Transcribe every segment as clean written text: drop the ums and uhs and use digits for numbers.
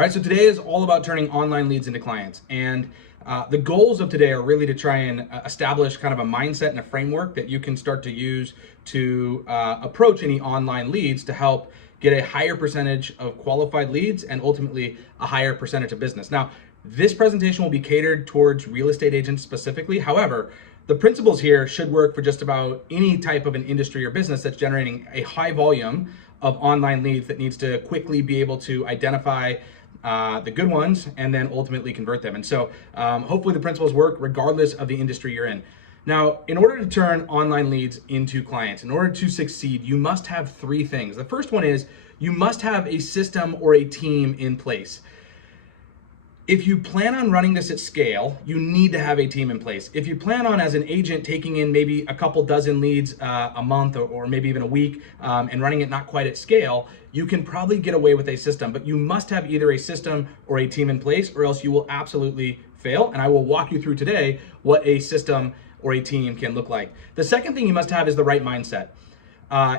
All right, so today is all about turning online leads into clients. And the goals of today are really to try and establish kind of a mindset and a framework that you can start to use to approach any online leads to help get a higher percentage of qualified leads and ultimately a higher percentage of business. Now, this presentation will be catered towards real estate agents specifically. However, the principles here should work for just about any type of an industry or business that's generating a high volume of online leads that needs to quickly be able to identify the good ones and then ultimately convert them. And so hopefully the principles work regardless of the industry you're in. Now, in order to turn online leads into clients, in order to succeed, you must have three things. The first one is you must have a system or a team in place. If you plan on running this at scale, you need to have a team in place. If you plan on, as an agent, taking in maybe a couple dozen leads a month or maybe even a week and running it not quite at scale, you can probably get away with a system, but you must have either a system or a team in place, or else you will absolutely fail. And I will walk you through today what a system or a team can look like. The second thing you must have is the right mindset.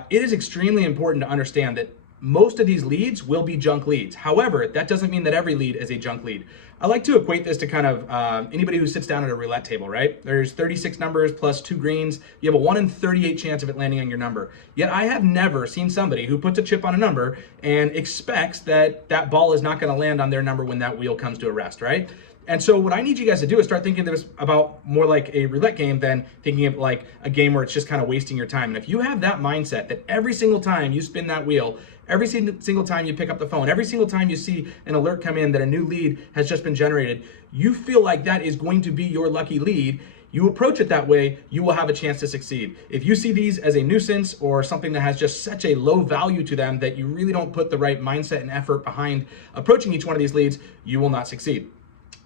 It is extremely important to understand that most of these leads will be junk leads. However, that doesn't mean that every lead is a junk lead. I like to equate this to kind of anybody who sits down at a roulette table, right? There's 36 numbers plus 2 greens. You have a 1 in 38 chance of it landing on your number. Yet I have never seen somebody who puts a chip on a number and expects that that ball is not gonna land on their number when that wheel comes to a rest, right? And so what I need you guys to do is start thinking of this about more like a roulette game than thinking of like a game where it's just kind of wasting your time. And if you have that mindset that every single time you spin that wheel, every single time you pick up the phone, every single time you see an alert come in that a new lead has just been generated, you feel like that is going to be your lucky lead, you approach it that way, you will have a chance to succeed. If you see these as a nuisance or something that has just such a low value to them that you really don't put the right mindset and effort behind approaching each one of these leads, you will not succeed.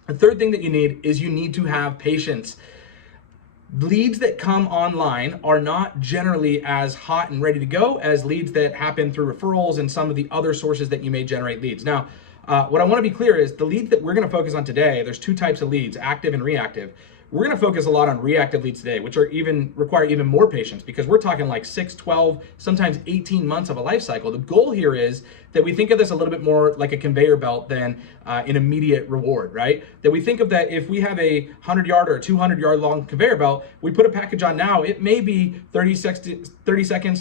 The third thing that you need is you need to have patience. Leads that come online are not generally as hot and ready to go as leads that happen through referrals and some of the other sources that you may generate leads. Now, what I want to be clear is the leads that we're going to focus on today, there's 2 types of leads, active and reactive. We're going to focus a lot on reactive leads today, which require even more patience because we're talking like 6, 12, sometimes 18 months of a life cycle. The goal here is that we think of this a little bit more like a conveyor belt than an immediate reward, right? That we think of that if we have a 100-yard or a 200-yard long conveyor belt, we put a package on now, it may be 30 seconds,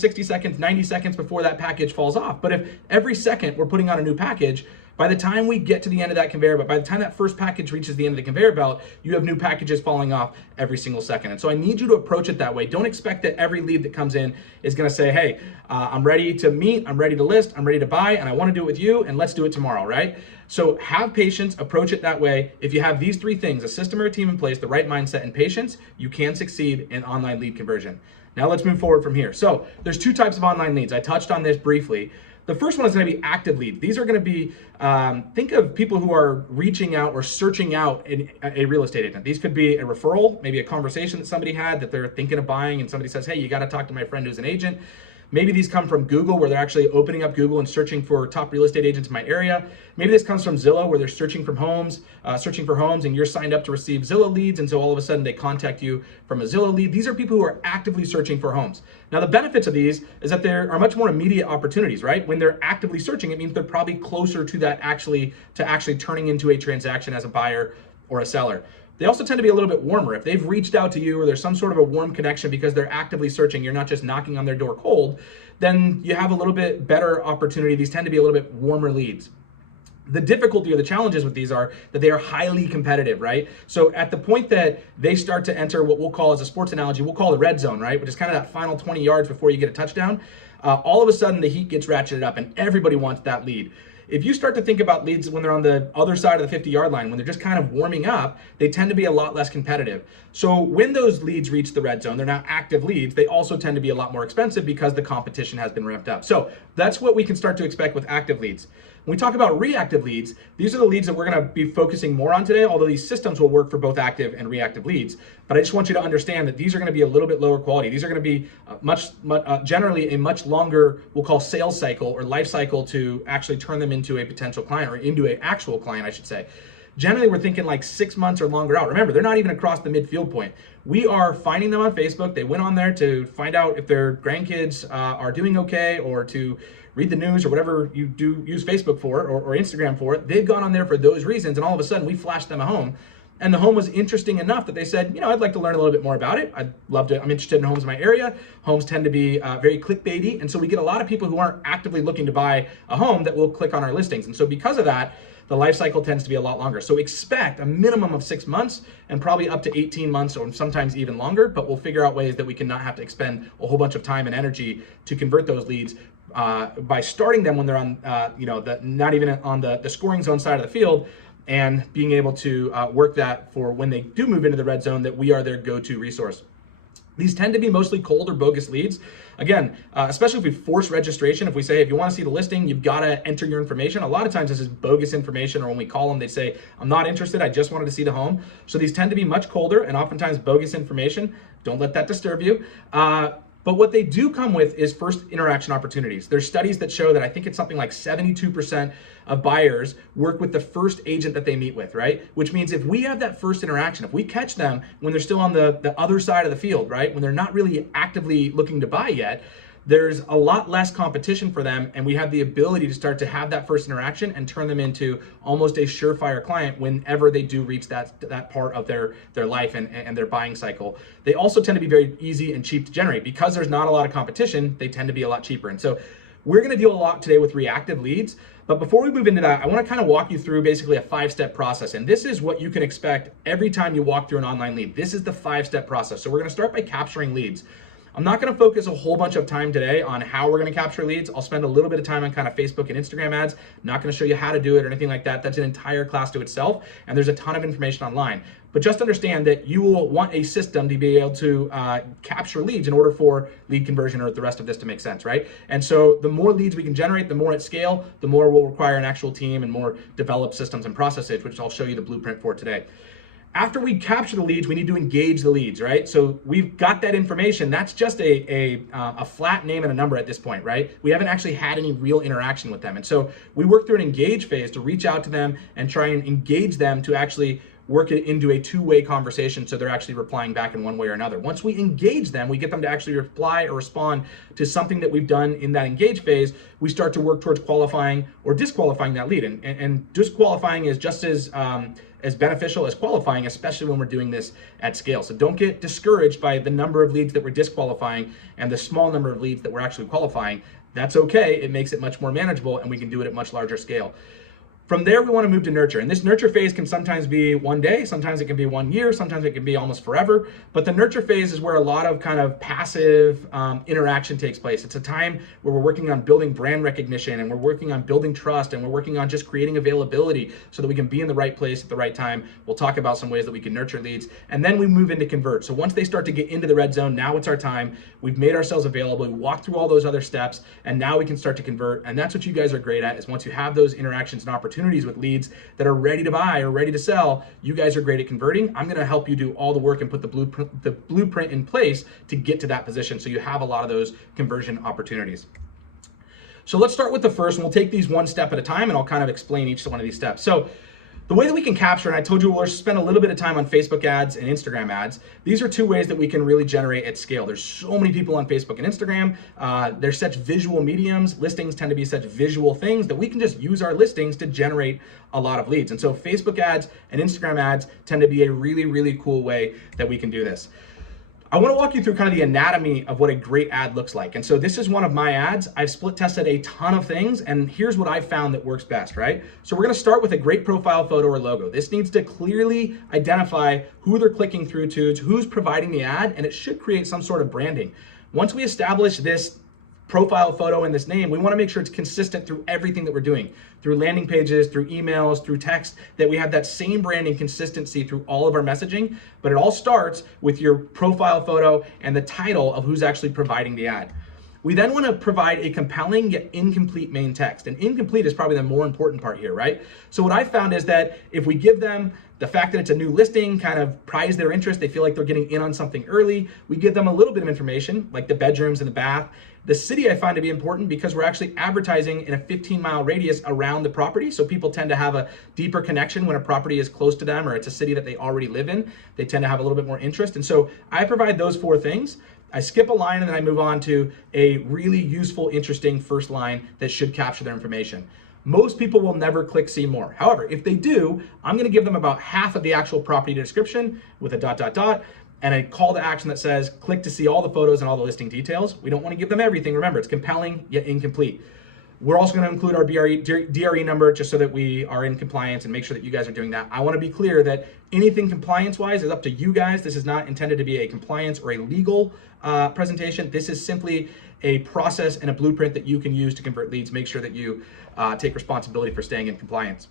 60 seconds, 90 seconds before that package falls off. But if every second we're putting on a new package, by the time we get to the end of that conveyor belt, by the time that first package reaches the end of the conveyor belt, you have new packages falling off every single second. And so I need you to approach it that way. Don't expect that every lead that comes in is gonna say, hey, I'm ready to meet, I'm ready to list, I'm ready to buy, and I wanna do it with you, and let's do it tomorrow, right? So have patience, approach it that way. If you have these 3 things, a system or a team in place, the right mindset and patience, you can succeed in online lead conversion. Now let's move forward from here. So there's 2 types of online leads. I touched on this briefly. The first one is going to be active leads. These are going to be, think of people who are reaching out or searching out a real estate agent. These could be a referral, maybe a conversation that somebody had that they're thinking of buying and somebody says, hey, you got to talk to my friend who's an agent. Maybe these come from Google where they're actually opening up Google and searching for top real estate agents in my area. Maybe this comes from Zillow where they're searching for homes and you're signed up to receive Zillow leads. And so all of a sudden they contact you from a Zillow lead. These are people who are actively searching for homes. Now the benefits of these is that there are much more immediate opportunities, right? When they're actively searching, it means they're probably closer to that actually turning into a transaction as a buyer or a seller. They also tend to be a little bit warmer. If they've reached out to you or there's some sort of a warm connection because they're actively searching, you're not just knocking on their door cold, then you have a little bit better opportunity. These tend to be a little bit warmer leads. The difficulty or the challenges with these are that they are highly competitive, right? So at the point that they start to enter what we'll call, as a sports analogy, we'll call the red zone, right? Which is kind of that final 20 yards before you get a touchdown. All of a sudden the heat gets ratcheted up and everybody wants that lead. If you start to think about leads when they're on the other side of the 50-yard line, when they're just kind of warming up, they tend to be a lot less competitive. So when those leads reach the red zone, they're now active leads, they also tend to be a lot more expensive because the competition has been ramped up. So that's what we can start to expect with active leads. When we talk about reactive leads, these are the leads that we're gonna be focusing more on today, although these systems will work for both active and reactive leads. But I just want you to understand that these are gonna be a little bit lower quality. These are gonna be generally a much longer, we'll call sales cycle or life cycle to actually turn them into a potential client or into an actual client, I should say. Generally, we're thinking like 6 months or longer out. Remember, they're not even across the midfield point. We are finding them on Facebook. They went on there to find out if their grandkids are doing okay or to read the news or whatever you do use Facebook for or Instagram for, they've gone on there for those reasons. And all of a sudden we flashed them a home. And the home was interesting enough that they said, you know, I'd like to learn a little bit more about it. I'd love to, I'm interested in homes in my area. Homes tend to be very clickbaity. And so we get a lot of people who aren't actively looking to buy a home that will click on our listings. And so because of that, the life cycle tends to be a lot longer. So expect a minimum of 6 months and probably up to 18 months or sometimes even longer, but we'll figure out ways that we can not have to expend a whole bunch of time and energy to convert those leads by starting them when they're on, not even on the scoring zone side of the field, and being able to work that for when they do move into the red zone, that we are their go-to resource. These tend to be mostly cold or bogus leads. Again, especially if we force registration, if we say, if you want to see the listing, you've got to enter your information. A lot of times this is bogus information, or when we call them, they say, I'm not interested, I just wanted to see the home. So these tend to be much colder and oftentimes bogus information. Don't let that disturb you. But what they do come with is first interaction opportunities. There's studies that show that I think it's something like 72% of buyers work with the first agent that they meet with, right? Which means if we have that first interaction, if we catch them when they're still on the other side of the field, right? When they're not really actively looking to buy yet, there's a lot less competition for them, and we have the ability to start to have that first interaction and turn them into almost a surefire client whenever they do reach that part of their life and their buying cycle. They also tend to be very easy and cheap to generate. Because there's not a lot of competition, they tend to be a lot cheaper. And so we're gonna deal a lot today with reactive leads. But before we move into that, I wanna kind of walk you through basically a 5-step process. And this is what you can expect every time you walk through an online lead. This is the 5-step process. So we're gonna start by capturing leads. I'm not gonna focus a whole bunch of time today on how we're gonna capture leads. I'll spend a little bit of time on kind of Facebook and Instagram ads. I'm not gonna show you how to do it or anything like that. That's an entire class to itself, and there's a ton of information online. But just understand that you will want a system to be able to capture leads in order for lead conversion or the rest of this to make sense, right? And so the more leads we can generate, the more at scale, the more we'll require an actual team and more developed systems and processes, which I'll show you the blueprint for today. After we capture the leads, we need to engage the leads, right? So we've got that information. That's just a flat name and a number at this point, right? We haven't actually had any real interaction with them. And so we work through an engage phase to reach out to them and try and engage them to actually work it into a two-way conversation, so they're actually replying back in one way or another. Once we engage them, we get them to actually reply or respond to something that we've done in that engage phase, we start to work towards qualifying or disqualifying that lead. And disqualifying is just as beneficial as qualifying, especially when we're doing this at scale. So don't get discouraged by the number of leads that we're disqualifying and the small number of leads that we're actually qualifying. That's okay. It makes it much more manageable, and we can do it at much larger scale. From there, we want to move to nurture. And this nurture phase can sometimes be 1 day, sometimes it can be 1 year, sometimes it can be almost forever. But the nurture phase is where a lot of kind of passive interaction takes place. It's a time where we're working on building brand recognition, and we're working on building trust, and we're working on just creating availability so that we can be in the right place at the right time. We'll talk about some ways that we can nurture leads. And then we move into convert. So once they start to get into the red zone, now it's our time. We've made ourselves available. We walk through all those other steps, and now we can start to convert. And that's what you guys are great at, is once you have those interactions and opportunities with leads that are ready to buy or ready to sell, you guys are great at converting. I'm going to help you do all the work and put the blueprint in place to get to that position, so you have a lot of those conversion opportunities. So let's start with the first, and we'll take these one step at a time, and I'll kind of explain each one of these steps. So the way that we can capture, and I told you we'll spend a little bit of time on Facebook ads and Instagram ads. These are two ways that we can really generate at scale. There's so many people on Facebook and Instagram. They're such visual mediums. Listings tend to be such visual things that we can just use our listings to generate a lot of leads. And so Facebook ads and Instagram ads tend to be a really, really cool way that we can do this. I want to walk you through kind of the anatomy of what a great ad looks like. And so this is one of my ads. I've split tested a ton of things, and here's what I've found that works best, right? So we're going to start with a great profile photo or logo. This needs to clearly identify who they're clicking through to, who's providing the ad, and it should create some sort of branding. Once we establish this profile photo and this name, we want to make sure it's consistent through everything that we're doing, through landing pages, through emails, through text, that we have that same branding consistency through all of our messaging. But it all starts with your profile photo and the title of who's actually providing the ad. We then want to provide a compelling yet incomplete main text. And incomplete is probably the more important part here, right? So what I found is that if we give them the fact that it's a new listing, kind of pries their interest, they feel like they're getting in on something early. We give them a little bit of information, like the bedrooms and the bath. The city I find to be important because we're actually advertising in a 15-mile radius around the property. So people tend to have a deeper connection when a property is close to them or it's a city that they already live in. They tend to have a little bit more interest. And so I provide those 4 things. I skip a line and then I move on to a really useful, interesting first line that should capture their information. Most people will never click see more. However, if they do, I'm gonna give them about half of the actual property description with a ... and a call to action that says, click to see all the photos and all the listing details. We don't wanna give them everything. Remember, it's compelling yet incomplete. We're also gonna include our DRE number just so that we are in compliance and make sure that you guys are doing that. I wanna be clear that anything compliance-wise is up to you guys. This is not intended to be a compliance or a legal presentation. This is simply a process and a blueprint that you can use to convert leads. Make sure that you take responsibility for staying in compliance.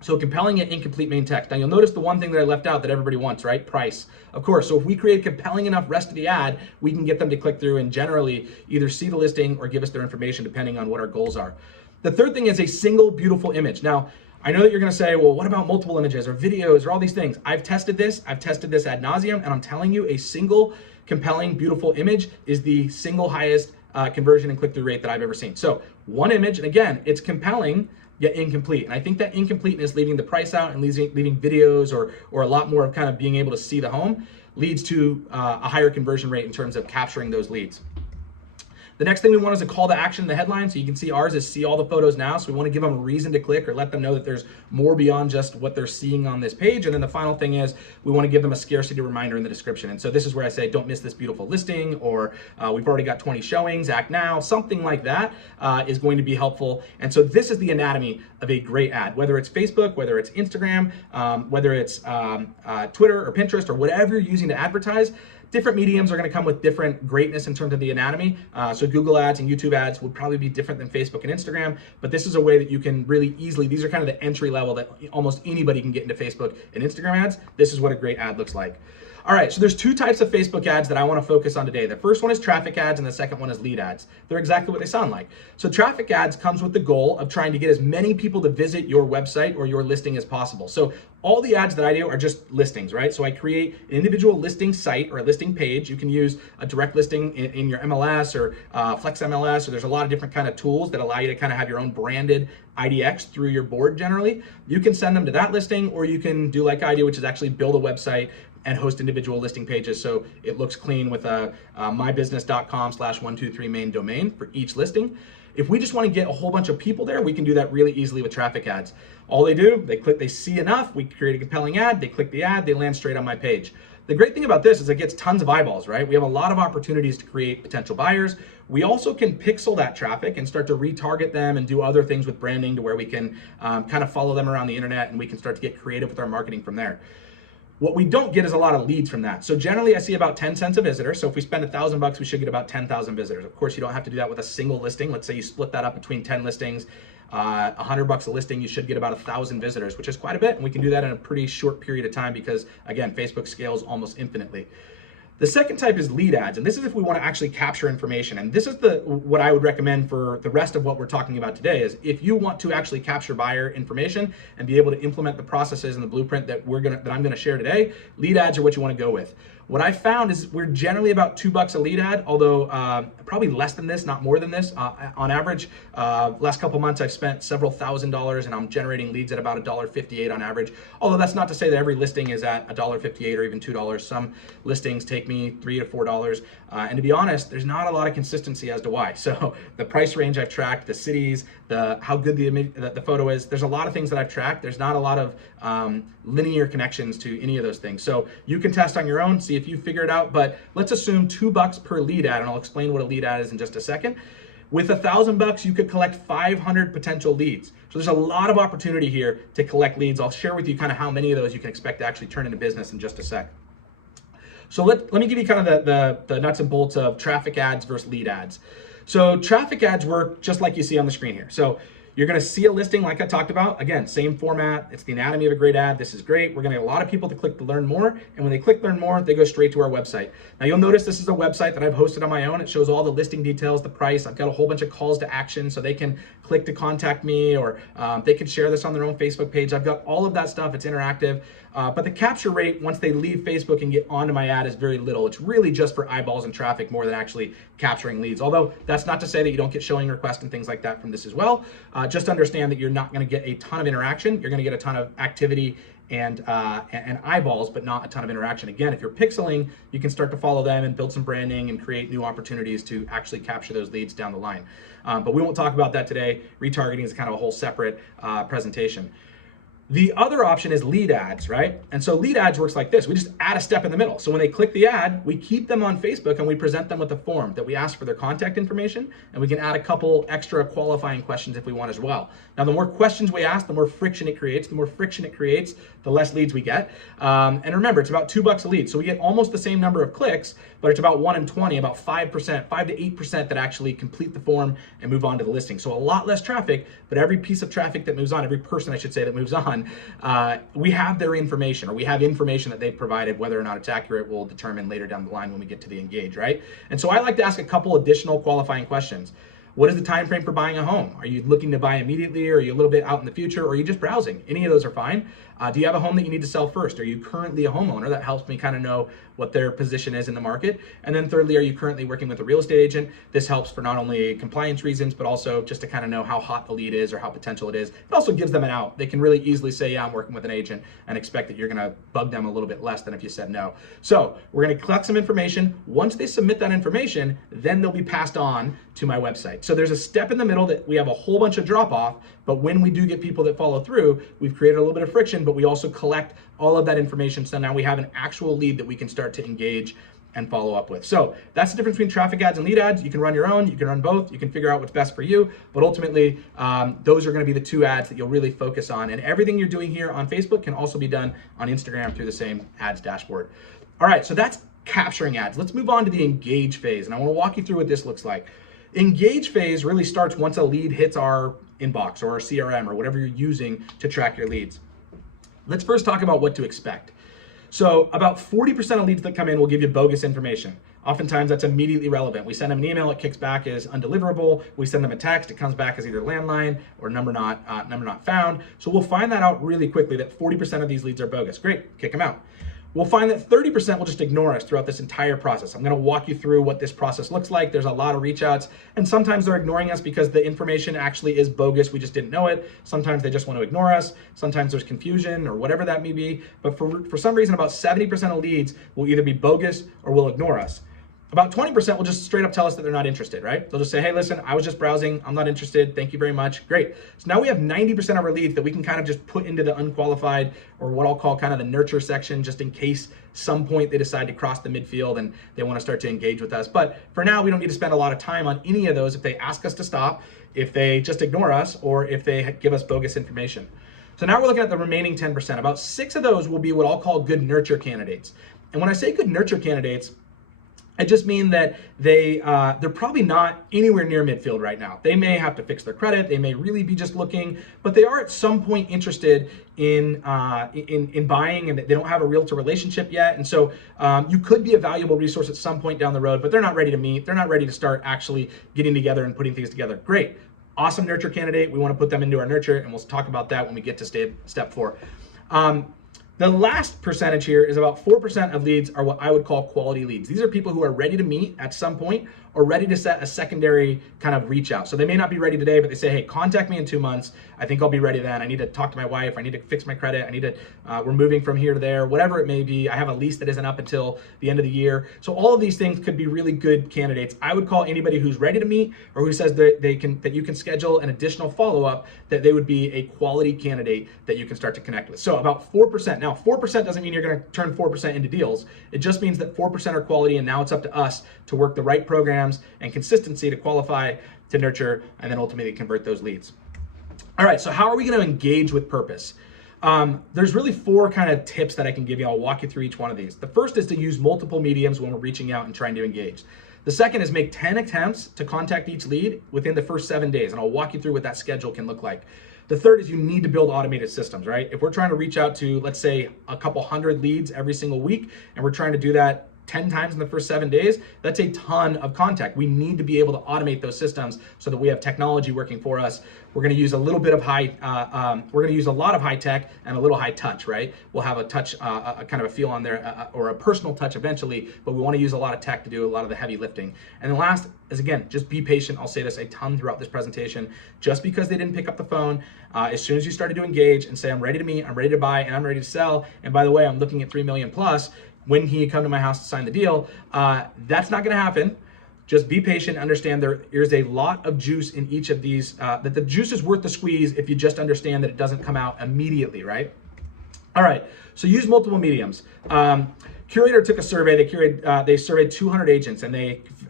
So compelling yet incomplete main text. Now you'll notice the one thing that I left out that everybody wants, right? Price. Of course, so if we create compelling enough rest of the ad, we can get them to click through and generally either see the listing or give us their information depending on what our goals are. The third thing is a single beautiful image. Now, I know that you're gonna say, well, what about multiple images or videos or all these things? I've tested this ad nauseum, and I'm telling you, a single compelling, beautiful image is the single highest conversion and click-through rate that I've ever seen. So one image, and again, it's compelling, yet incomplete. And I think that incompleteness, leaving the price out and leaving videos or a lot more of kind of being able to see the home, leads to a higher conversion rate in terms of capturing those leads. The next thing we want is a call to action in the headline. So you can see ours is see all the photos now. So we want to give them a reason to click or let them know that there's more beyond just what they're seeing on this page. And then the final thing is we want to give them a scarcity reminder in the description. And so this is where I say, don't miss this beautiful listing, or we've already got 20 showings, act now, something like that is going to be helpful. And so this is the anatomy of a great ad, whether it's Facebook, whether it's Instagram, whether it's Twitter or Pinterest or whatever you're using to advertise. Different mediums are going to come with different greatness in terms of the anatomy. So Google ads and YouTube ads would probably be different than Facebook and Instagram, but this is a way that you can really easily, these are kind of the entry level that almost anybody can get into Facebook and Instagram ads. This is what a great ad looks like. All right, so there's two types of Facebook ads that I want to focus on today. The first one is traffic ads and the second one is lead ads. They're exactly what they sound like. So traffic ads comes with the goal of trying to get as many people to visit your website or your listing as possible. So all the ads that I do are just listings, right? So I create an individual listing site or a listing page. You can use a direct listing in your MLS or Flex MLS, or there's a lot of different kind of tools that allow you to kind of have your own branded IDX through your board generally. You can send them to that listing, or you can do like I do, which is actually build a website and host individual listing pages so it looks clean with a mybusiness.com/123 main domain for each listing. If we just want to get a whole bunch of people there, we can do that really easily with traffic ads. All they do, they click, they see enough, we create a compelling ad, they click the ad, they land straight on my page. The great thing about this is it gets tons of eyeballs, right? We have a lot of opportunities to create potential buyers. We also can pixel that traffic and start to retarget them and do other things with branding to where we can kind of follow them around the internet, and we can start to get creative with our marketing from there. What we don't get is a lot of leads from that. So generally I see about 10 cents a visitor. So if we spend $1,000, we should get about 10,000 visitors. Of course, you don't have to do that with a single listing. Let's say you split that up between 10 listings, $100 a listing, you should get about 1,000 visitors, which is quite a bit. And we can do that in a pretty short period of time because, again, Facebook scales almost infinitely. The second type is lead ads, and this is if we want to actually capture information. And this is what I would recommend for the rest of what we're talking about today is if you want to actually capture buyer information and be able to implement the processes and the blueprint that I'm gonna share today, lead ads are what you want to go with. What I found is we're generally about $2 a lead ad, although probably less than this, not more than this. On average, last couple months I've spent several $1,000s and I'm generating leads at about $1.58 on average. Although that's not to say that every listing is at $1.58 or even $2. Some listings take me $3 to $4. And to be honest, there's not a lot of consistency as to why. So the price range I've tracked, the cities, how good the photo is, there's a lot of things that I've tracked. There's not a lot of linear connections to any of those things. So you can test on your own, see if you figure it out, but let's assume $2 per lead ad, and I'll explain what a lead ad is in just a second. With $1,000, you could collect 500 potential leads. So there's a lot of opportunity here to collect leads. I'll share with you kind of how many of those you can expect to actually turn into business in just a sec. So let me give you kind of the nuts and bolts of traffic ads versus lead ads. So traffic ads work just like you see on the screen here. So you're gonna see a listing like I talked about. Again, same format. It's the anatomy of a great ad. This is great. We're gonna get a lot of people to click to learn more. And when they click learn more, they go straight to our website. Now you'll notice this is a website that I've hosted on my own. It shows all the listing details, the price. I've got a whole bunch of calls to action so they can click to contact me, or they can share this on their own Facebook page. I've got all of that stuff. It's interactive. But the capture rate once they leave Facebook and get onto my ad is very little. It's really just for eyeballs and traffic more than actually capturing leads. Although that's not to say that you don't get showing requests and things like that from this as well. just understand that you're not going to get a ton of interaction. You're going to get a ton of activity and eyeballs, but not a ton of interaction. Again, if you're pixeling, you can start to follow them and build some branding and create new opportunities to actually capture those leads down the line. But we won't talk about that today. Retargeting is kind of a whole separate presentation. The other option is lead ads, right? And so lead ads works like this. We just add a step in the middle. So when they click the ad, we keep them on Facebook and we present them with a form that we ask for their contact information, and we can add a couple extra qualifying questions if we want as well. Now, the more questions we ask, the more friction it creates. The more friction it creates, the less leads we get. And remember, it's about $2 a lead. So we get almost the same number of clicks, but it's about 1 in 20, about 5%, 5 to 8% that actually complete the form and move on to the listing. So a lot less traffic, but every piece of traffic that moves on, every person I should say that moves on, we have their information, or we have information that they've provided. Whether or not it's accurate, we'll determine later down the line when we get to the engage, right? And so I like to ask a couple additional qualifying questions. What is the time frame for buying a home? Are you looking to buy immediately, or are you a little bit out in the future, or are you just browsing? Any of those are fine. Do you have a home that you need to sell first? Are you currently a homeowner? That helps me kind of know what their position is in the market. And then thirdly, are you currently working with a real estate agent? This helps for not only compliance reasons, but also just to kind of know how hot the lead is or how potential it is. It also gives them an out. They can really easily say, yeah, I'm working with an agent, and expect that you're gonna bug them a little bit less than if you said no. So we're gonna collect some information. Once they submit that information, then they'll be passed on to my website. So there's a step in the middle that we have a whole bunch of drop off, but when we do get people that follow through, we've created a little bit of friction, but we also collect all of that information. So now we have an actual lead that we can start to engage and follow up with. So that's the difference between traffic ads and lead ads. You can run your own, you can run both, you can figure out what's best for you, but ultimately those are gonna be the two ads that you'll really focus on. And everything you're doing here on Facebook can also be done on Instagram through the same ads dashboard. All right, so that's capturing ads. Let's move on to the engage phase. And I wanna walk you through what this looks like. Engage phase really starts once a lead hits our inbox or our CRM or whatever you're using to track your leads. Let's first talk about what to expect. So about 40% of leads that come in will give you bogus information. Oftentimes that's immediately relevant. We send them an email, it kicks back as undeliverable. We send them a text, it comes back as either landline or number not found. So we'll find that out really quickly, that 40% of these leads are bogus. Great, kick them out. We'll find that 30% will just ignore us throughout this entire process. I'm gonna walk you through what this process looks like. There's a lot of reach outs, and sometimes they're ignoring us because the information actually is bogus. We just didn't know it. Sometimes they just want to ignore us. Sometimes there's confusion or whatever that may be. But for some reason, about 70% of leads will either be bogus or will ignore us. About 20% will just straight up tell us that they're not interested, right? They'll just say, hey, listen, I was just browsing. I'm not interested. Thank you very much. Great. So now we have 90% of our leads that we can kind of just put into the unqualified, or what I'll call kind of the nurture section, just in case some point they decide to cross the midfield and they want to start to engage with us. But for now, we don't need to spend a lot of time on any of those if they ask us to stop, if they just ignore us, or if they give us bogus information. So now we're looking at the remaining 10%. About 6 of those will be what I'll call good nurture candidates. And when I say good nurture candidates, I just mean that they're probably not anywhere near midfield right now. They may have to fix their credit. They may really be just looking, but they are at some point interested in buying, and they don't have a realtor relationship yet. And so you could be a valuable resource at some point down the road, but they're not ready to meet. They're not ready to start actually getting together and putting things together. Great, awesome nurture candidate. We want to put them into our nurture, and we'll talk about that when we get to step 4. The last percentage here is about 4% of leads are what I would call quality leads. These are people who are ready to meet at some point or ready to set a secondary kind of reach out. So they may not be ready today, but they say, hey, contact me in 2 months. I think I'll be ready then. I need to talk to my wife. I need to fix my credit. I need to, we're moving from here to there, whatever it may be. I have a lease that isn't up until the end of the year. So all of these things could be really good candidates. I would call anybody who's ready to meet or who says that you can schedule an additional follow-up, that they would be a quality candidate that you can start to connect with. So about 4%. Now, 4% doesn't mean you're going to turn 4% into deals. It just means that 4% are quality, and now it's up to us to work the right programs and consistency to qualify, to nurture, and then ultimately convert those leads. All right, so how are we going to engage with purpose? There's really 4 kind of tips that I can give you. I'll walk you through each one of these. The first is to use multiple mediums when we're reaching out and trying to engage. The second is make 10 attempts to contact each lead within the first 7 days, and I'll walk you through what that schedule can look like. The third is you need to build automated systems, right? If we're trying to reach out to, let's say, a couple hundred leads every single week, and we're trying to do that 10 times in the first 7 days, that's a ton of contact. We need to be able to automate those systems so that we have technology working for us. We're going to use a little bit of we're going to use a lot of high tech and a little high touch, right? We'll have a touch, a kind of a feel on there, or a personal touch eventually, but we want to use a lot of tech to do a lot of the heavy lifting. And the last is, again, just be patient. I'll say this a ton throughout this presentation. Just because they didn't pick up the phone, as soon as you started to engage and say, I'm ready to meet, I'm ready to buy, and I'm ready to sell, and by the way, I'm looking at 3 million plus, when can you come to my house to sign the deal? That's not going to happen. Just be patient, understand there's a lot of juice in each of these, that the juice is worth the squeeze if you just understand that it doesn't come out immediately, right? All right, so use multiple mediums. Curator took a survey, they surveyed 200 agents and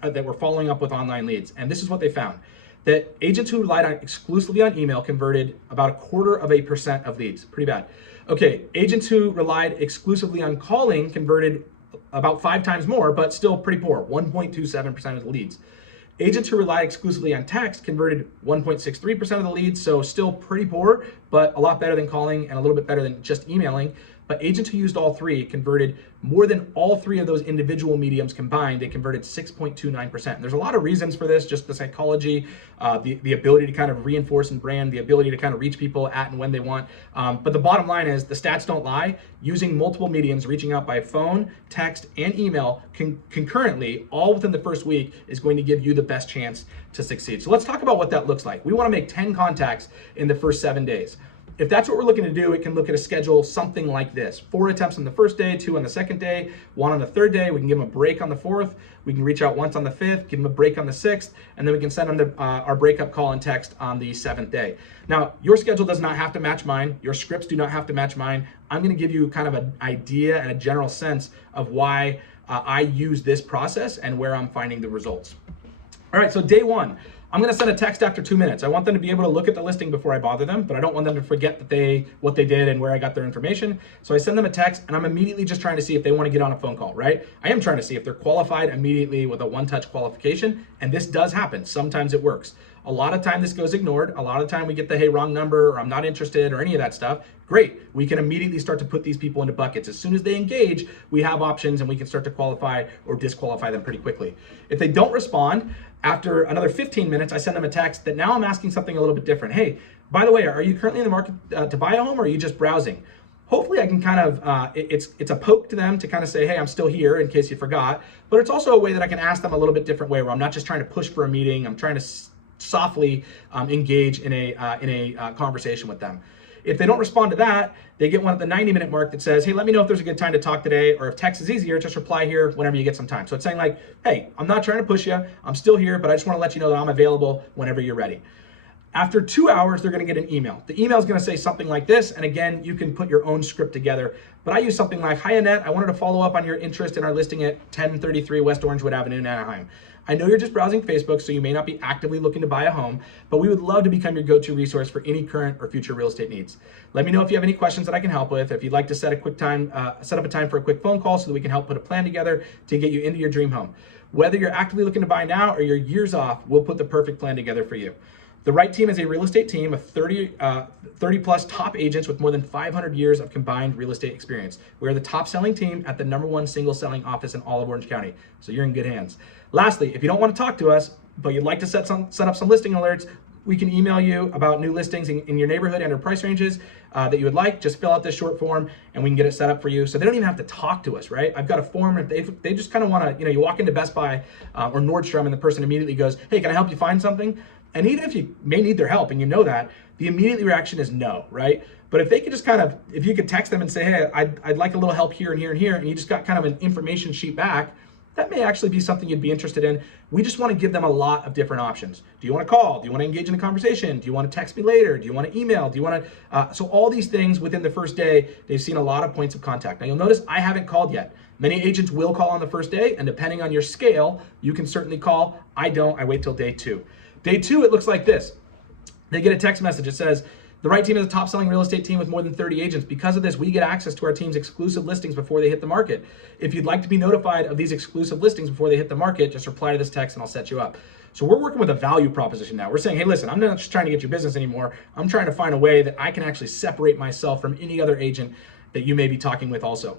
that were following up with online leads. And this is what they found, that agents who relied exclusively on email converted about 0.25% of leads, pretty bad. Okay, agents who relied exclusively on calling converted about 5 times more, but still pretty poor, 1.27% of the leads. Agents who relied exclusively on text converted 1.63% of the leads, so still pretty poor, but a lot better than calling and a little bit better than just emailing. But agents who used all three converted more than all three of those individual mediums combined. They converted 6.29%. There's a lot of reasons for this, just the psychology, the ability to kind of reinforce and brand, the ability to kind of reach people at and when they want. But the bottom line is the stats don't lie. Using multiple mediums, reaching out by phone, text, and email concurrently, all within the first week, is going to give you the best chance to succeed. So let's talk about what that looks like. We want to make 10 contacts in the first 7 days. If that's what we're looking to do, it can look at a schedule something like this: 4 attempts on the first day, 2 on the second day, 1 on the third day. We can give them a break on the 4th. We can reach out once on the 5th, give them a break on the 6th, and then we can send them our breakup call and text on the 7th day. Now, your schedule does not have to match mine. Your scripts do not have to match mine. I'm going to give you kind of an idea and a general sense of why I use this process and where I'm finding the results. All right, so day 1. I'm going to send a text after 2 minutes. I want them to be able to look at the listing before I bother them, but I don't want them to forget that what they did and where I got their information. So I send them a text, and I'm immediately just trying to see if they want to get on a phone call, right? I am trying to see if they're qualified immediately with a one-touch qualification, and this does happen. Sometimes it works. A lot of time this goes ignored. A lot of time we get the, hey, wrong number, or I'm not interested, or any of that stuff. Great, we can immediately start to put these people into buckets. As soon as they engage, we have options and we can start to qualify or disqualify them pretty quickly. If they don't respond, after another 15 minutes, I send them a text that now I'm asking something a little bit different. Hey, by the way, are you currently in the market to buy a home, or are you just browsing? Hopefully I can kind of, it's a poke to them to kind of say, hey, I'm still here in case you forgot, but it's also a way that I can ask them a little bit different way, where I'm not just trying to push for a meeting, I'm trying to softly engage in a conversation with them. If they don't respond to that, they get one at the 90-minute mark that says, hey, let me know if there's a good time to talk today, or if text is easier, just reply here whenever you get some time. So it's saying like, hey, I'm not trying to push you, I'm still here, but I just want to let you know that I'm available whenever you're ready. After 2 hours, they're going to get an email. The email is going to say something like this, and again, you can put your own script together, but I use something like, hi Annette, I wanted to follow up on your interest in our listing at 1033 West Orangewood Avenue in Anaheim. I know you're just browsing Facebook, so you may not be actively looking to buy a home, but we would love to become your go-to resource for any current or future real estate needs. Let me know if you have any questions that I can help with. If you'd like to set up a time for a quick phone call so that we can help put a plan together to get you into your dream home. Whether you're actively looking to buy now or you're years off, we'll put the perfect plan together for you. The Wright team is a real estate team of 30 plus top agents with more than 500 years of combined real estate experience. We are the top selling team at the #1 single selling office in all of Orange County. So you're in good hands. Lastly, if you don't want to talk to us, but you'd like to set up some listing alerts, we can email you about new listings in your neighborhood and or price ranges that you would like. Just fill out this short form and we can get it set up for you. So they don't even have to talk to us, right? I've got a form. If they just kind of want to, you walk into Best Buy or Nordstrom and the person immediately goes, hey, can I help you find something? And even if you may need their help and you know that, the immediate reaction is no, right? But if they could just kind of, if you could text them and say, hey, I'd like a little help here and here and here, and you just got kind of an information sheet back, that may actually be something you'd be interested in. We just want to give them a lot of different options. Do you want to call? Do you want to engage in a conversation? Do you want to text me later? Do you want to email? Do you want to, so all these things within the first day, they've seen a lot of points of contact. Now you'll notice I haven't called yet. Many agents will call on the first day, and depending on your scale, you can certainly call. I don't, I wait till day 2. Day 2, it looks like this. They get a text message. It says, the Wright team is a top selling real estate team with more than 30 agents. Because of this, we get access to our team's exclusive listings before they hit the market. If you'd like to be notified of these exclusive listings before they hit the market, just reply to this text and I'll set you up. So we're working with a value proposition now. We're saying, hey, listen, I'm not just trying to get your business anymore. I'm trying to find a way that I can actually separate myself from any other agent that you may be talking with also.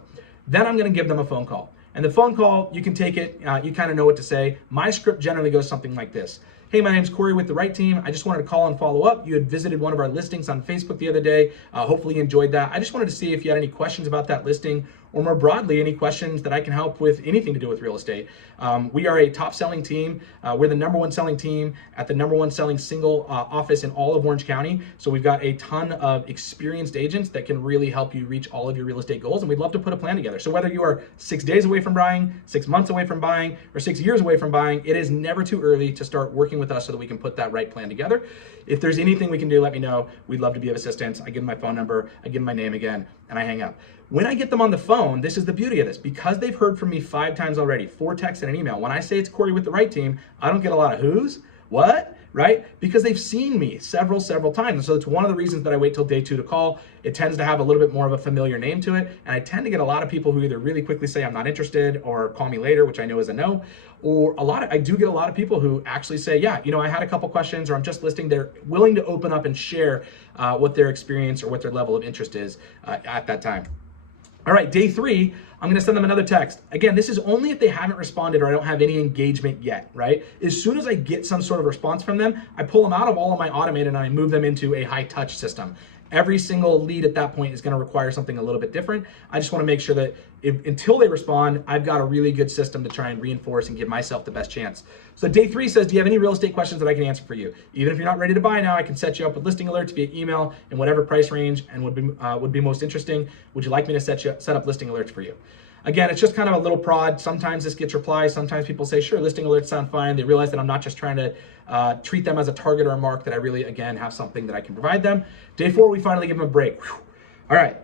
Then I'm going to give them a phone call. And the phone call, you can take it, you kind of know what to say. My script generally goes something like this. Hey, my name's Corey with the Wright team. I just wanted to call and follow up. You had visited one of our listings on Facebook the other day. Hopefully you enjoyed that. I just wanted to see if you had any questions about that listing, or more broadly, any questions that I can help with anything to do with real estate. We are a top selling team. We're the #1 selling team at the #1 selling single office in all of Orange County. So we've got a ton of experienced agents that can really help you reach all of your real estate goals. And we'd love to put a plan together. So whether you are 6 days away from buying, 6 months away from buying, or 6 years away from buying, it is never too early to start working with us so that we can put that right plan together. If there's anything we can do, let me know. We'd love to be of assistance. I give them my phone number, I give them my name again, and I hang up. When I get them on the phone, this is the beauty of this. Because they've heard from me 5 times already, 4 texts and an email. When I say it's Corey with the Wright team, I don't get a lot of who's, what, right? Because they've seen me several times. And so it's one of the reasons that I wait till day 2 to call. It tends to have a little bit more of a familiar name to it. And I tend to get a lot of people who either really quickly say I'm not interested or call me later, which I know is a no. Or I do get a lot of people who actually say, yeah, I had a couple questions, or I'm just listing. They're willing to open up and share what their experience or what their level of interest is at that time. All right, day 3, I'm gonna send them another text. Again, this is only if they haven't responded or I don't have any engagement yet, right? As soon as I get some sort of response from them, I pull them out of all of my automated and I move them into a high touch system. Every single lead at that point is gonna require something a little bit different. I just wanna make sure that until they respond, I've got a really good system to try and reinforce and give myself the best chance. So day 3 says, do you have any real estate questions that I can answer for you? Even if you're not ready to buy now, I can set you up with listing alerts via email in whatever price range and would be most interesting. Would you like me to set up listing alerts for you? Again, it's just kind of a little prod. Sometimes this gets replies. Sometimes people say, sure, listing alerts sound fine. They realize that I'm not just trying to treat them as a target or a mark, that I really, again, have something that I can provide them. Day 4, we finally give them a break. Whew. All right.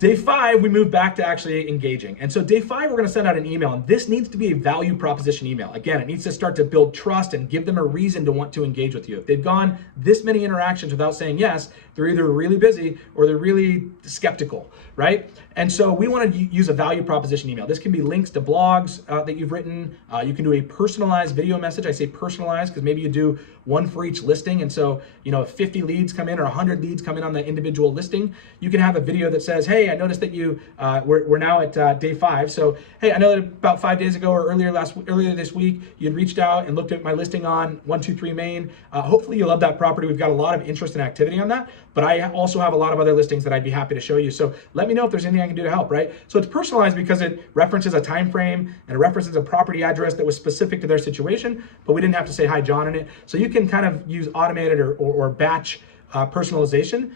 Day 5, we move back to actually engaging. And so day 5, we're gonna send out an email, and this needs to be a value proposition email. Again, it needs to start to build trust and give them a reason to want to engage with you. If they've gone this many interactions without saying yes, they're either really busy or they're really skeptical, right? And so we wanna use a value proposition email. This can be links to blogs that you've written. You can do a personalized video message. I say personalized because maybe you do one for each listing. And so, if 50 leads come in or 100 leads come in on the individual listing, you can have a video that says, hey, I noticed that you, we're now at day 5. So, hey, I know that about 5 days ago or earlier this week, you had reached out and looked at my listing on 123 Main. Hopefully you love that property. We've got a lot of interest and activity on that, but I also have a lot of other listings that I'd be happy to show you. So let me know if there's anything I can do to help, right? So it's personalized because it references a time frame and it references a property address that was specific to their situation, but we didn't have to say hi, John, in it. So you can kind of use automated or batch personalization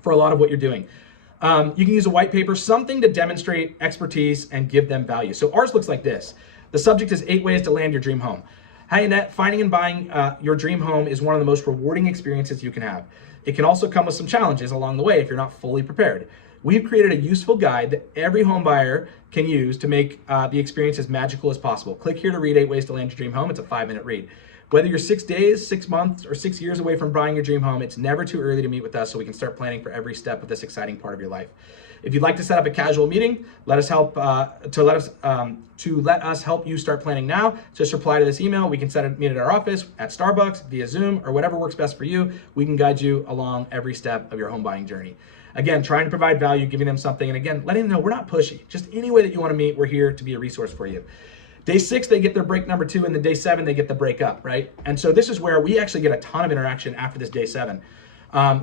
for a lot of what you're doing. You can use a white paper, something to demonstrate expertise and give them value. So ours looks like this. The subject is 8 ways to land your dream home. Hi, Annette. Finding and buying your dream home is one of the most rewarding experiences you can have. It can also come with some challenges along the way if you're not fully prepared. We've created a useful guide that every home buyer can use to make the experience as magical as possible. Click here to read 8 ways to land your dream home. It's a 5-minute read. Whether you're 6 days, 6 months, or 6 years away from buying your dream home, it's never too early to meet with us so we can start planning for every step of this exciting part of your life. If you'd like to set up a casual meeting, let us help you start planning now. Just reply to this email. We can set a meet at our office, at Starbucks, via Zoom, or whatever works best for you. We can guide you along every step of your home buying journey. Again, trying to provide value, giving them something, and again, letting them know we're not pushy. Just any way that you want to meet, we're here to be a resource for you. Day 6, they get their break number 2, and then day 7, they get the break up, right? And so this is where we actually get a ton of interaction after this day 7.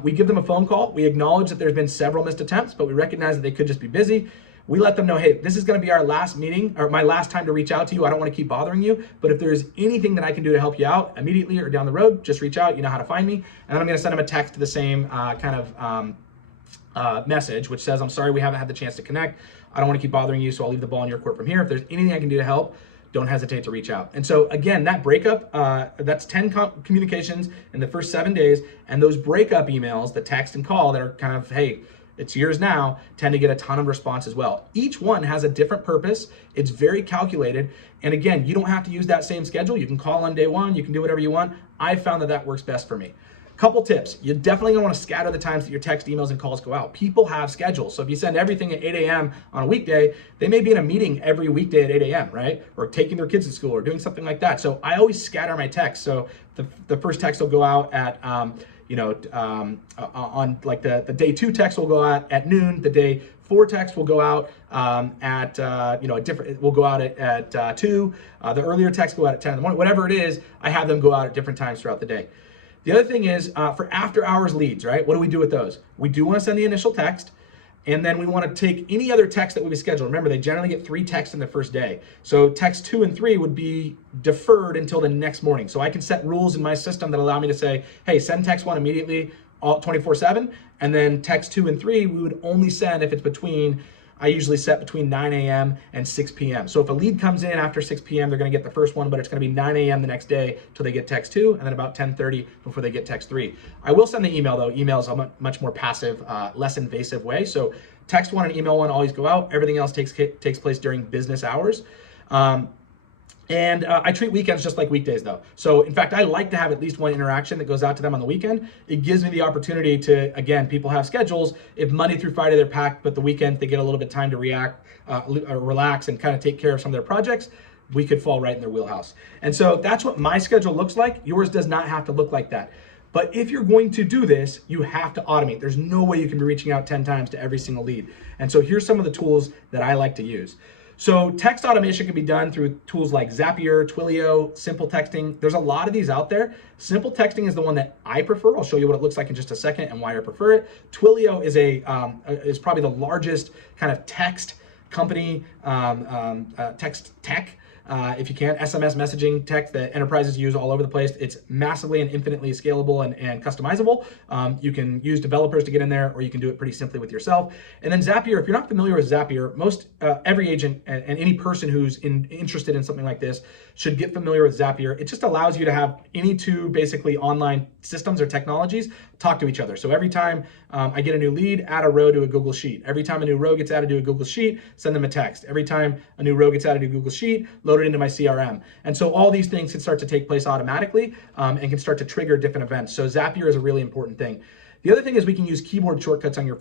We give them a phone call. We acknowledge that there's been several missed attempts, but we recognize that they could just be busy. We let them know, hey, this is gonna be our last meeting, or my last time to reach out to you. I don't wanna keep bothering you, but if there's anything that I can do to help you out immediately or down the road, just reach out, you know how to find me. And then I'm gonna send them a text to the same message, which says, I'm sorry we haven't had the chance to connect. I don't wanna keep bothering you, so I'll leave the ball in your court from here. If there's anything I can do to help, don't hesitate to reach out. And so again, that breakup, that's 10 communications in the first 7 days. And those breakup emails, the text and call that are kind of, hey, it's yours now, tend to get a ton of response as well. Each one has a different purpose. It's very calculated. And again, you don't have to use that same schedule. You can call on day 1, you can do whatever you want. I found that works best for me. Couple tips. You're definitely gonna wanna scatter the times that your text, emails, and calls go out. People have schedules. So if you send everything at 8 a.m. on a weekday, they may be in a meeting every weekday at 8 a.m., right? Or taking their kids to school or doing something like that. So I always scatter my texts. So the first text will go out at, on like the day 2 text will go out at noon, the day 4 texts will go out at a different. Will go out at 2. The earlier texts go out at 10 in the morning. Whatever it is, I have them go out at different times throughout the day. The other thing is for after hours leads, right? What do we do with those? We do want to send the initial text. And then we want to take any other text that we schedule. Remember, they generally get 3 texts in the first day. So text 2 and 3 would be deferred until the next morning. So I can set rules in my system that allow me to say, hey, send text 1 immediately, 24/7. And then text 2 and 3, we would only send if it's between, I usually set between 9 a.m. and 6 p.m. So if a lead comes in after 6 p.m., they're going to get the first one, but it's going to be 9 a.m. the next day till they get text 2, and then about 10:30 before they get text 3. I will send the email though. Email is a much more passive, less invasive way. So text 1 and email 1 always go out. Everything else takes place during business hours. And I treat weekends just like weekdays though. So in fact, I like to have at least one interaction that goes out to them on the weekend. It gives me the opportunity to, again, people have schedules. If Monday through Friday they're packed, but the weekend they get a little bit of time to relax and kind of take care of some of their projects, we could fall right in their wheelhouse. And so that's what my schedule looks like. Yours does not have to look like that. But if you're going to do this, you have to automate. There's no way you can be reaching out 10 times to every single lead. And so here's some of the tools that I like to use. So text automation can be done through tools like Zapier, Twilio, Simple Texting. There's a lot of these out there. Simple Texting is the one that I prefer. I'll show you what it looks like in just a second and why I prefer it. Twilio is probably the largest kind of text company, text tech. If you can, SMS messaging tech that enterprises use all over the place. It's massively and infinitely scalable and customizable. You can use developers to get in there, or you can do it pretty simply with yourself. And then Zapier, if you're not familiar with Zapier, every agent and any person who's interested in something like this should get familiar with Zapier. It just allows you to have any 2 basically online systems or technologies talk to each other. So every time I get a new lead, add a row to a Google Sheet. Every time a new row gets added to a Google Sheet, send them a text. Every time a new row gets added to a Google Sheet, load it into my CRM. And so all these things can start to take place automatically and can start to trigger different events. So Zapier is a really important thing. The other thing is we can use keyboard shortcuts on your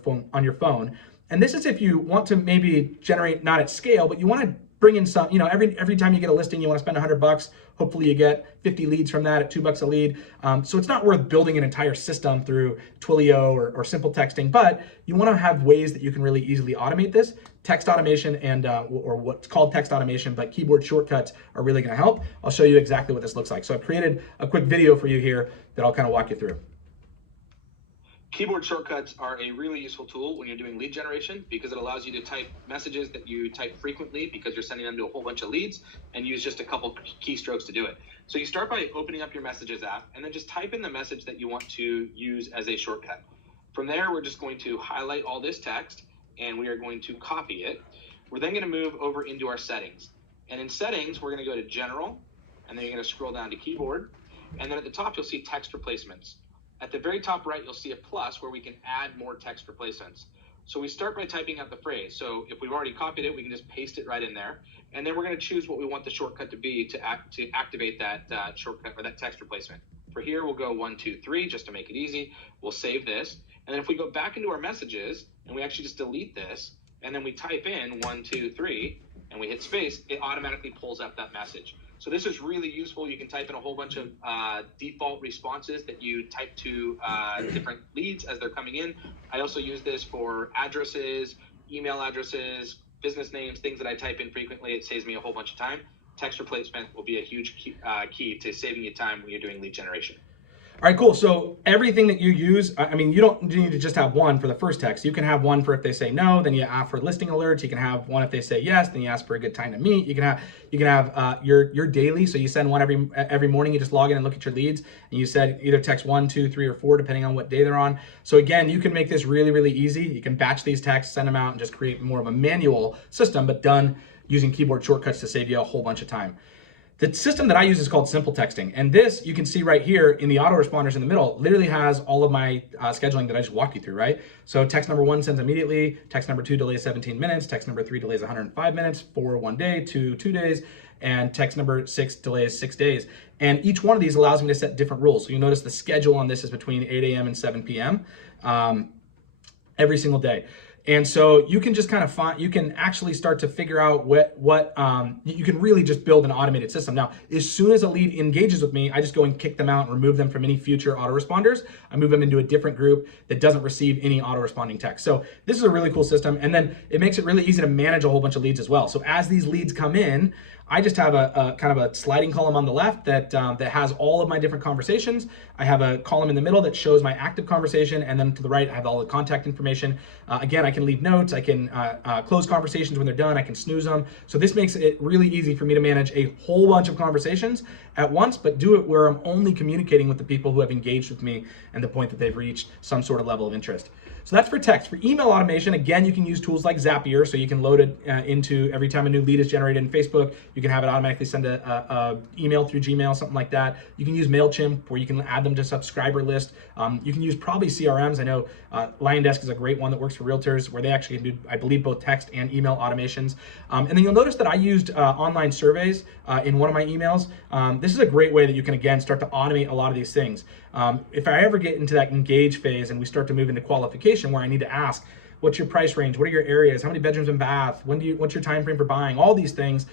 phone. And this is if you want to maybe generate, not at scale, but you want to bring in some, every time you get a listing, you want to spend $100. Hopefully you get 50 leads from that at $2 a lead. So it's not worth building an entire system through Twilio or Simple Texting, but you want to have ways that you can really easily automate this. Text automation and or what's called text automation, but keyboard shortcuts are really going to help. I'll show you exactly what this looks like. So I've created a quick video for you here that I'll kind of walk you through. Keyboard shortcuts are a really useful tool when you're doing lead generation because it allows you to type messages that you type frequently because you're sending them to a whole bunch of leads and use just a couple keystrokes to do it. So you start by opening up your Messages app and then just type in the message that you want to use as a shortcut. From there, we're just going to highlight all this text and we are going to copy it. We're then going to move over into our settings. And in settings, we're going to go to General, and then you're going to scroll down to Keyboard. And then at the top, you'll see Text Replacements. At the very top right, you'll see a plus where we can add more text replacements. So we start by typing out the phrase. So if we've already copied it, we can just paste it right in there. And then we're going to choose what we want the shortcut to be to activate that shortcut or that text replacement. For here, we'll go 1, 2, 3 just to make it easy. We'll save this. And then if we go back into our messages and we actually just delete this, and then we type in 1, 2, 3, and we hit space, it automatically pulls up that message. So this is really useful. You can type in a whole bunch of default responses that you type to different leads as they're coming in. I also use this for addresses, email addresses, business names, things that I type in frequently. It saves me a whole bunch of time. Text replacement will be a huge key to saving you time when you're doing lead generation. All right, cool. So everything that you use, I mean, you don't need to just have one for the first text. You can have one for if they say no, then you ask for listing alerts. You can have one if they say yes, then you ask for a good time to meet. You can have your daily. So you send one every morning. You just log in and look at your leads, and you said either text 1, 2, 3, or 4, depending on what day they're on. So again, you can make this really, really easy. You can batch these texts, send them out, and just create more of a manual system, but done using keyboard shortcuts to save you a whole bunch of time. The system that I use is called Simple Texting. And this, you can see right here in the autoresponders in the middle, literally has all of my scheduling that I just walked you through, right? So text number 1 sends immediately, text number 2 delays 17 minutes, text number 3 delays 105 minutes, 4 1 day, 2 2 days, and text number 6 delays 6 days. And each one of these allows me to set different rules. So you notice the schedule on this is between 8 a.m. and 7 p.m. Every single day. And so you can just kind of find, you can actually start to figure out what you can really just build an automated system. Now, as soon as a lead engages with me, I just go and kick them out and remove them from any future autoresponders. I move them into a different group that doesn't receive any autoresponding text. So this is a really cool system. And then it makes it really easy to manage a whole bunch of leads as well. So as these leads come in, I just have a kind of a sliding column on the left that has all of my different conversations. I have a column in the middle that shows my active conversation, and then to the right I have all the contact information. Again, I can leave notes, I can close conversations when they're done, I can snooze them. So this makes it really easy for me to manage a whole bunch of conversations at once, but do it where I'm only communicating with the people who have engaged with me and the point that they've reached some sort of level of interest. So that's for text. For email automation, again, you can use tools like Zapier, so you can load it into every time a new lead is generated in Facebook, you can have it automatically send a email through Gmail, something like that. You can use MailChimp, where you can add them to subscriber list. You can use probably CRMs. I know LionDesk is a great one that works for realtors, where they actually can do, I believe, both text and email automations. And then you'll notice that I used online surveys in one of my emails. This is a great way that you can, again, start to automate a lot of these things. If I ever get into that engage phase and we start to move into qualification, where I need to ask, what's your price range? What are your areas? How many bedrooms and bath? What's your time frame for buying? All these things.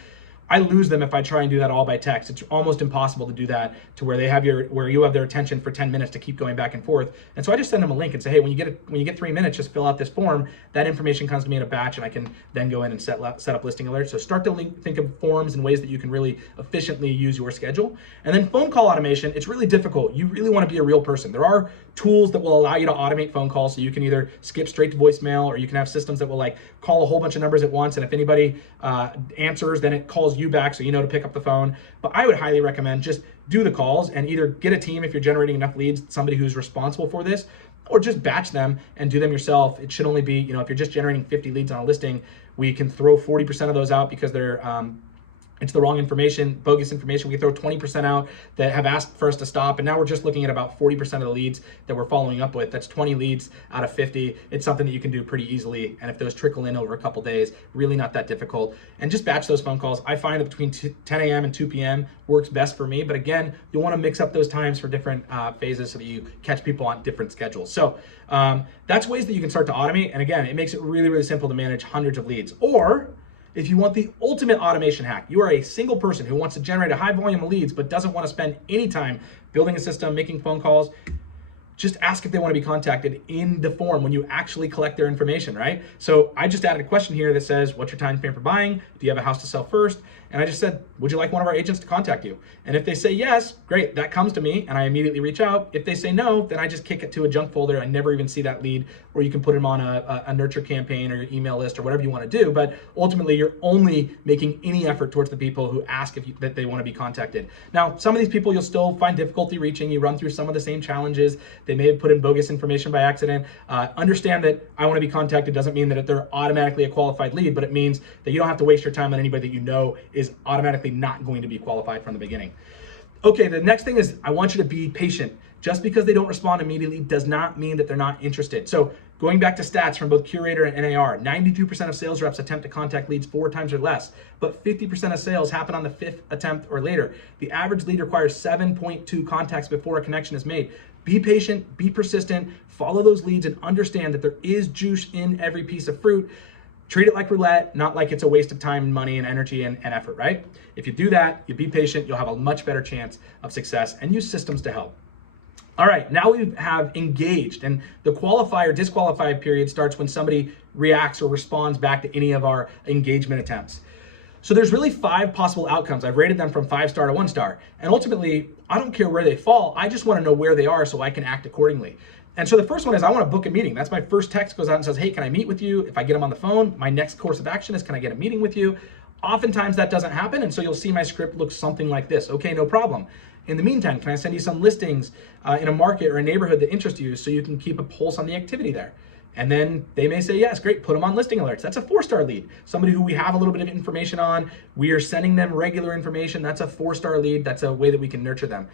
I lose them if I try and do that all by text. It's almost impossible to do that to where where you have their attention for 10 minutes to keep going back and forth. And so I just send them a link and say, hey, when you get 3 minutes, just fill out this form. That information comes to me in a batch, and I can then go in and set up listing alerts. So start to think of forms and ways that you can really efficiently use your schedule. And then phone call automation, it's really difficult. You really want to be a real person. There are tools that will allow you to automate phone calls, so you can either skip straight to voicemail, or you can have systems that will like call a whole bunch of numbers at once, and if anybody answers, then it calls you back so you know to pick up the phone. But I would highly recommend just do the calls and either get a team if you're generating enough leads, somebody who's responsible for this, or just batch them and do them yourself. It should only be, if you're just generating 50 leads on a listing, we can throw 40% of those out because they're it's the wrong information, bogus information. We throw 20% out that have asked for us to stop. And now we're just looking at about 40% of the leads that we're following up with. That's 20 leads out of 50. It's something that you can do pretty easily. And if those trickle in over a couple days, really not that difficult. And just batch those phone calls. I find that between 10 a.m. and 2 p.m. works best for me. But again, you'll want to mix up those times for different phases so that you catch people on different schedules. So that's ways that you can start to automate. And again, it makes it really, really simple to manage hundreds of leads. Or if you want the ultimate automation hack, you are a single person who wants to generate a high volume of leads but doesn't want to spend any time building a system, making phone calls, just ask if they want to be contacted in the form when you actually collect their information, right? So I just added a question here that says, what's your time frame for buying? Do you have a house to sell first? And I just said, would you like one of our agents to contact you? And if they say yes, great, that comes to me and I immediately reach out. If they say no, then I just kick it to a junk folder. I never even see that lead, or you can put them on a nurture campaign or your email list or whatever you want to do. But ultimately, you're only making any effort towards the people who ask that they want to be contacted. Now, some of these people you'll still find difficulty reaching. You run through some of the same challenges. They may have put in bogus information by accident. Understand that I want to be contacted doesn't mean that they're automatically a qualified lead, but it means that you don't have to waste your time on anybody that you know is automatically not going to be qualified from the beginning. Okay, the next thing is I want you to be patient. Just because they don't respond immediately does not mean that they're not interested. So going back to stats from both Curator and NAR, 92% of sales reps attempt to contact leads 4 times or less, but 50% of sales happen on the 5th attempt or later. The average lead requires 7.2 contacts before a connection is made. Be patient, be persistent, follow those leads, and understand that there is juice in every piece of fruit. Treat it like roulette, not like it's a waste of time, money, and energy and effort, right? If you do that, you be patient, you'll have a much better chance of success, and use systems to help. All right, now we have engaged, and the qualify or disqualify period starts when somebody reacts or responds back to any of our engagement attempts. So there's really 5 possible outcomes. I've rated them from 5-star to 1-star. And ultimately, I don't care where they fall. I just want to know where they are so I can act accordingly. And so the first one is I want to book a meeting. That's my first text, goes out and says, hey, can I meet with you? If I get them on the phone, my next course of action is, can I get a meeting with you? Oftentimes that doesn't happen. And so you'll see my script looks something like this. Okay, no problem. In the meantime, can I send you some listings in a market or a neighborhood that interests you so you can keep a pulse on the activity there? And then they may say, yes, great, put them on listing alerts. That's a 4-star lead. Somebody who we have a little bit of information on, we are sending them regular information. That's a 4-star lead. That's a way that we can nurture them.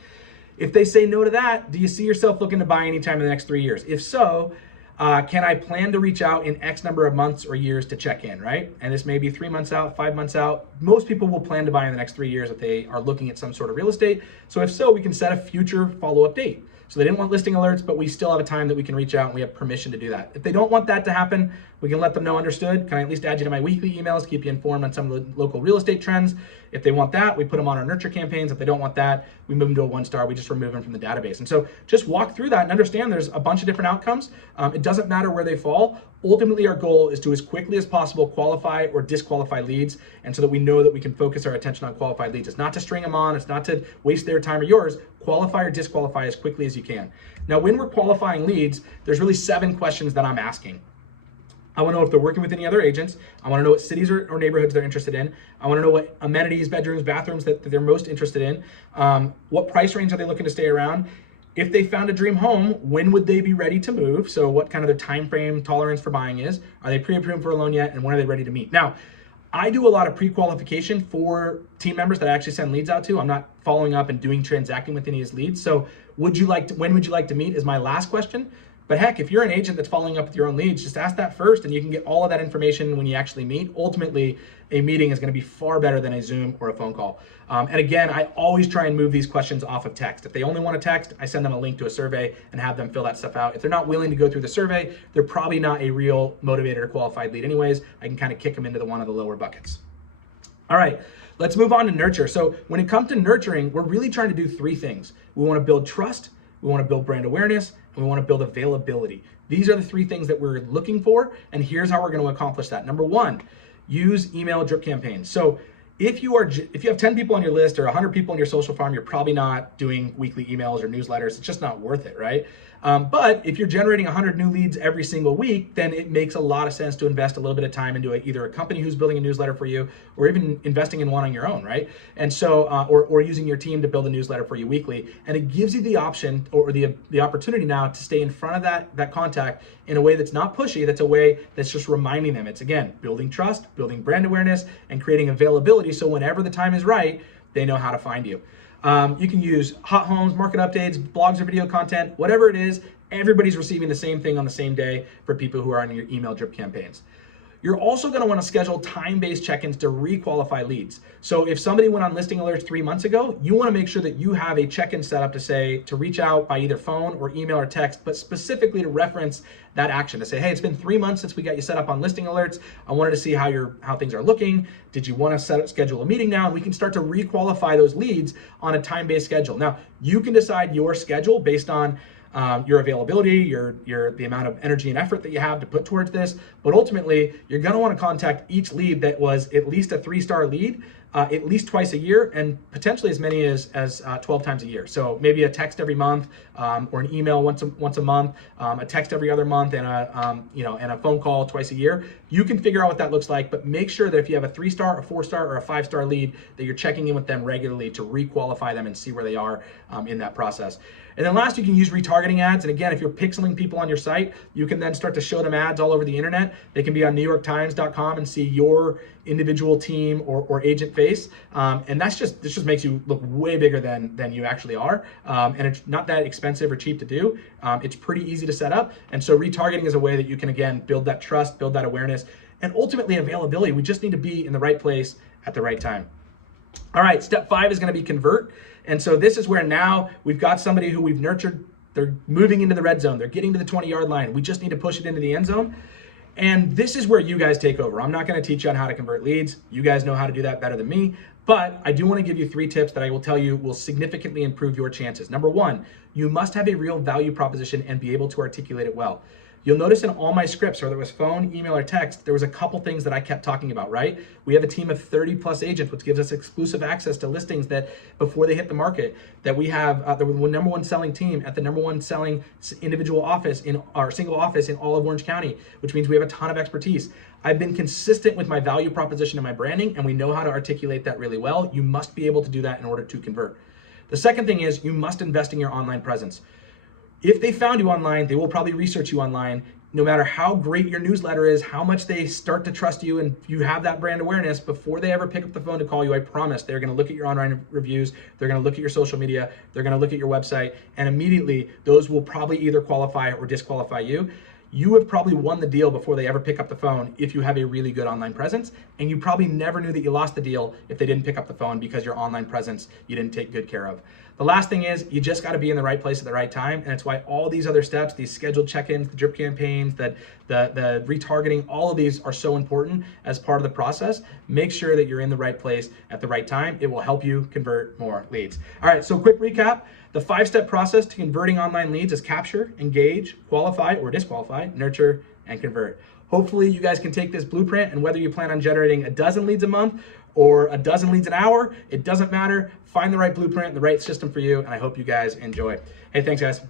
If they say no to that, do you see yourself looking to buy anytime in the next 3 years? If so, can I plan to reach out in X number of months or years to check in, right? And this may be 3 months out, 5 months out. Most people will plan to buy in the next 3 years if they are looking at some sort of real estate. So if so, we can set a future follow-up date. So they didn't want listing alerts, but we still have a time that we can reach out and we have permission to do that. If they don't want that to happen, we can let them know, understood. Can I at least add you to my weekly emails, keep you informed on some of the local real estate trends? If they want that, we put them on our nurture campaigns. If they don't want that, we move them to a 1-star. We just remove them from the database. And so just walk through that and understand there's a bunch of different outcomes. It doesn't matter where they fall. Ultimately, our goal is to, as quickly as possible, qualify or disqualify leads, and so that we know that we can focus our attention on qualified leads. It's not to string them on. It's not to waste their time or yours. Qualify or disqualify as quickly as you can. Now, when we're qualifying leads, there's really 7 questions that I'm asking. I want to know if they're working with any other agents. I want to know what cities or neighborhoods they're interested in. I want to know what amenities, bedrooms, bathrooms that they're most interested in. What price range are they looking to stay around? If they found a dream home, when would they be ready to move? So what kind of their time frame tolerance for buying is? Are they pre-approved for a loan yet? And when are they ready to meet? Now, I do a lot of pre-qualification for team members that I actually send leads out to. I'm not following up and transacting with any of these leads. So when would you like to meet is my last question. But heck, if you're an agent that's following up with your own leads, just ask that first and you can get all of that information when you actually meet. Ultimately, a meeting is going to be far better than a Zoom or a phone call. And again, I always try and move these questions off of text. If they only want to text, I send them a link to a survey and have them fill that stuff out. If they're not willing to go through the survey, they're probably not a real motivated or qualified lead anyways. I can kind of kick them into one of the lower buckets. All right, let's move on to nurture. So when it comes to nurturing, we're really trying to do 3 things. We want to build trust, we want to build brand awareness, and we want to build availability. These are the 3 things that we're looking for, and here's how we're going to accomplish that. Number 1, use email drip campaigns. So if you have 10 people on your list or 100 people on your social farm, you're probably not doing weekly emails or newsletters. It's just not worth it, right? But if you're generating 100 new leads every single week, then it makes a lot of sense to invest a little bit of time into either a company who's building a newsletter for you, or even investing in one on your own, right? And so, or using your team to build a newsletter for you weekly. And it gives you the option or the opportunity now to stay in front of that contact in a way that's not pushy, that's a way that's just reminding them. It's, again, building trust, building brand awareness, and creating availability so whenever the time is right, they know how to find you. You can use hot homes, market updates, blogs or video content, whatever it is. Everybody's receiving the same thing on the same day for people who are on your email drip campaigns. You're also going to want to schedule time-based check-ins to re-qualify leads. So if somebody went on listing alerts 3 months ago, you want to make sure that you have a check-in set up to reach out by either phone or email or text, but specifically to reference that action to say, hey, it's been 3 months since we got you set up on listing alerts. I wanted to see how things are looking. Did you want to schedule a meeting now? And we can start to re-qualify those leads on a time-based schedule. Now, you can decide your schedule based on your availability, the amount of energy and effort that you have to put towards this. But ultimately, you're going to want to contact each lead that was at least a 3-star lead, at least twice a year, and potentially as many as 12 times a year. So maybe a text every month, or an email once a month, a text every other month, and a phone call twice a year. You can figure out what that looks like, but make sure that if you have a 3-star, a 4-star, or a 5-star lead, that you're checking in with them regularly to re-qualify them and see where they are in that process. And then last, you can use retargeting ads. And again, if you're pixeling people on your site, you can then start to show them ads all over the internet. They can be on NewYorkTimes.com and see your individual team or agent face. And this just makes you look way bigger than you actually are. And it's not that expensive or cheap to do. It's pretty easy to set up. And so retargeting is a way that you can, again, build that trust, build that awareness, and ultimately availability. We just need to be in the right place at the right time. All right, step 5 is going to be convert. And so this is where now we've got somebody who we've nurtured. They're moving into the red zone. They're getting to the 20-yard line. We just need to push it into the end zone. And this is where you guys take over. I'm not going to teach you on how to convert leads. You guys know how to do that better than me. But I do want to give you 3 tips that I will tell you will significantly improve your chances. Number 1, you must have a real value proposition and be able to articulate it well. You'll notice in all my scripts, whether it was phone, email, or text, there was a couple things that I kept talking about, right? We have a team of 30 plus agents, which gives us exclusive access to listings that before they hit the market, that we have the number 1 selling team at the number 1 selling individual office in our single office in all of Orange County, which means we have a ton of expertise. I've been consistent with my value proposition and my branding, and we know how to articulate that really well. You must be able to do that in order to convert. The second thing is you must invest in your online presence. If they found you online, they will probably research you online. No matter how great your newsletter is, how much they start to trust you, and you have that brand awareness, before they ever pick up the phone to call you, I promise they're gonna look at your online reviews, they're gonna look at your social media, they're gonna look at your website, and immediately those will probably either qualify or disqualify you. You have probably won the deal before they ever pick up the phone if you have a really good online presence, and you probably never knew that you lost the deal if they didn't pick up the phone because your online presence you didn't take good care of. The last thing is you just got to be in the right place at the right time. And it's why all these other steps, these scheduled check-ins, the drip campaigns, the retargeting, all of these are so important as part of the process. Make sure that you're in the right place at the right time. It will help you convert more leads. All right, so quick recap. The 5-step process to converting online leads is capture, engage, qualify or disqualify, nurture, and convert. Hopefully you guys can take this blueprint, and whether you plan on generating a dozen leads a month or a dozen leads an hour, it doesn't matter. Find the right blueprint, the right system for you, and I hope you guys enjoy. Hey, thanks guys.